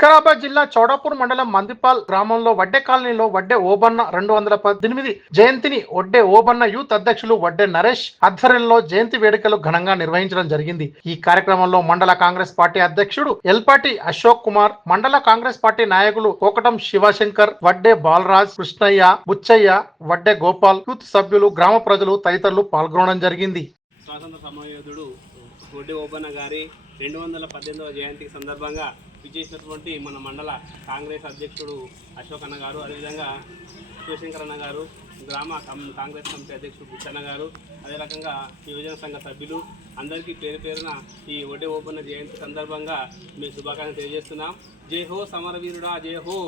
వికారాబాద్ జిల్లా చౌడాపూర్ మండలం మందిపాల్ గ్రామంలో వడ్డే కాలనీలో వడ్డే ఓబన్న 218 జయంతిని వడ్డే ఓబన్న యూత్ అధ్యక్షులు వడ్డే నరేష్ ఆధ్వర్యంలో జయంతి వేడుకలు ఘనంగా నిర్వహించడం జరిగింది. ఈ కార్యక్రమంలో మండల కాంగ్రెస్ పార్టీ అధ్యక్షుడు ఎల్పాటి అశోక్ కుమార్, మండల కాంగ్రెస్ పార్టీ నాయకులు కోకటం శివశంకర్, వడ్డే బాలరాజ్, కృష్ణయ్య, బుచ్చయ్య, వడ్డే గోపాల్, యూత్ సభ్యులు, గ్రామ ప్రజలు తదితరులు పాల్గొనడం జరిగింది. స్వాతంత్ర సమరయోధుడు వడ్డే ఓబన్న గారి 218వ జయంతికి సందర్భంగా విచ్చేసినటువంటి మన మండల కాంగ్రెస్ అధ్యక్షుడు అశోక్ అన్న గారు, అదేవిధంగా శివశంకర్ అన్న గారు, గ్రామ కాంగ్రెస్ కమిటీ అధ్యక్షుడు బుచ్చన్న గారు, అదే రకంగా యువజన సంఘ సభ్యులు అందరికీ పేరు పేరున ఈ వడ్డే ఓబన్న జయంతి సందర్భంగా మేము శుభాకాంక్షలు తెలియజేస్తున్నాం. జై హో సమరవీరుడా, జై హో.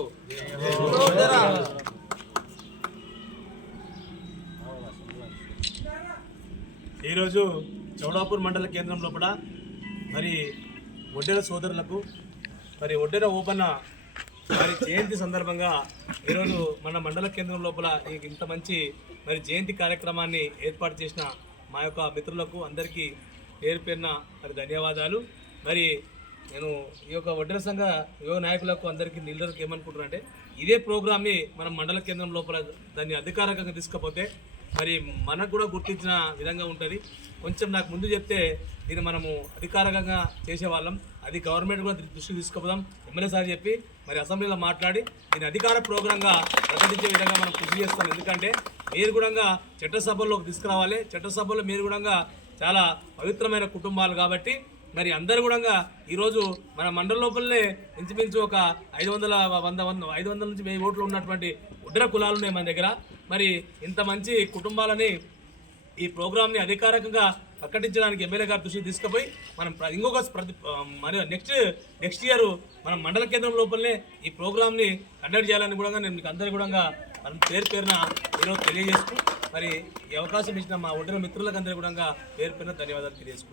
ఈరోజు చౌడాపూర్ మండల కేంద్రం లోపల మరి ఒడ్డెర సోదరులకు మరి ఒడ్డెర ఓబన్న మరి జయంతి సందర్భంగా ఈరోజు మన మండల కేంద్రం లోపల ఇంత మంచి మరి జయంతి కార్యక్రమాన్ని ఏర్పాటు చేసిన మా యొక్క మిత్రులకు అందరికీ పేరు పేరున మరి ధన్యవాదాలు. మరి నేను ఈ యొక్క ఒడ్డెర సంఘ యువ నాయకులకు అందరికీ నిల్లులకు ఏమనుకుంటున్నా అంటే ఇదే ప్రోగ్రామ్ని మనం మండల కేంద్రం లోపల దాన్ని అధికారికంగా తీసుకపోతే మరి మనకు కూడా గుర్తించిన విధంగా ఉంటుంది. కొంచెం నాకు ముందు చెప్తే దీన్ని మనము అధికారికంగా చేసేవాళ్ళం. అది గవర్నమెంట్ కూడా దృష్టికి తీసుకుపోదాం. ఎమ్మెల్యే సార్ చెప్పి మరి అసెంబ్లీలో మాట్లాడి దీన్ని అధికార ప్రోగ్రాంగా ప్రకటించే విధంగా మనం కృషి చేస్తాం. ఎందుకంటే మీరు కూడా చట్టసభల్లోకి తీసుకురావాలి. చట్టసభలో మీరు కూడా చాలా పవిత్రమైన కుటుంబాలు కాబట్టి మరి అందరూ కూడా ఈరోజు మన మండల లోపలనే ఇంచుమించు ఒక 500 నుంచి 1000 ఓట్లు ఉన్నటువంటి ఒడ్డెర కులాలు ఉన్నాయి మన దగ్గర. మరి ఇంత మంచి కుటుంబాలని ఈ ప్రోగ్రామ్ని అధికారికంగా ప్రకటించడానికి ఎమ్మెల్యే గారు దృష్టికి తీసుకుపోయి మనం ఇంకొక మరి నెక్స్ట్ ఇయర్ మనం మండల కేంద్రం లోపలనే ఈ ప్రోగ్రామ్ని కండక్ట్ చేయాలని కూడా నేను మీకు అందరికీ కూడా మనం పేరున ఈరోజు తెలియజేస్తూ మరి ఈ అవకాశం ఇచ్చిన మా ఒడ్డెర మిత్రులకు అందరికీ కూడా పేరు ధన్యవాదాలు తెలియజేసుకుంటున్నాను.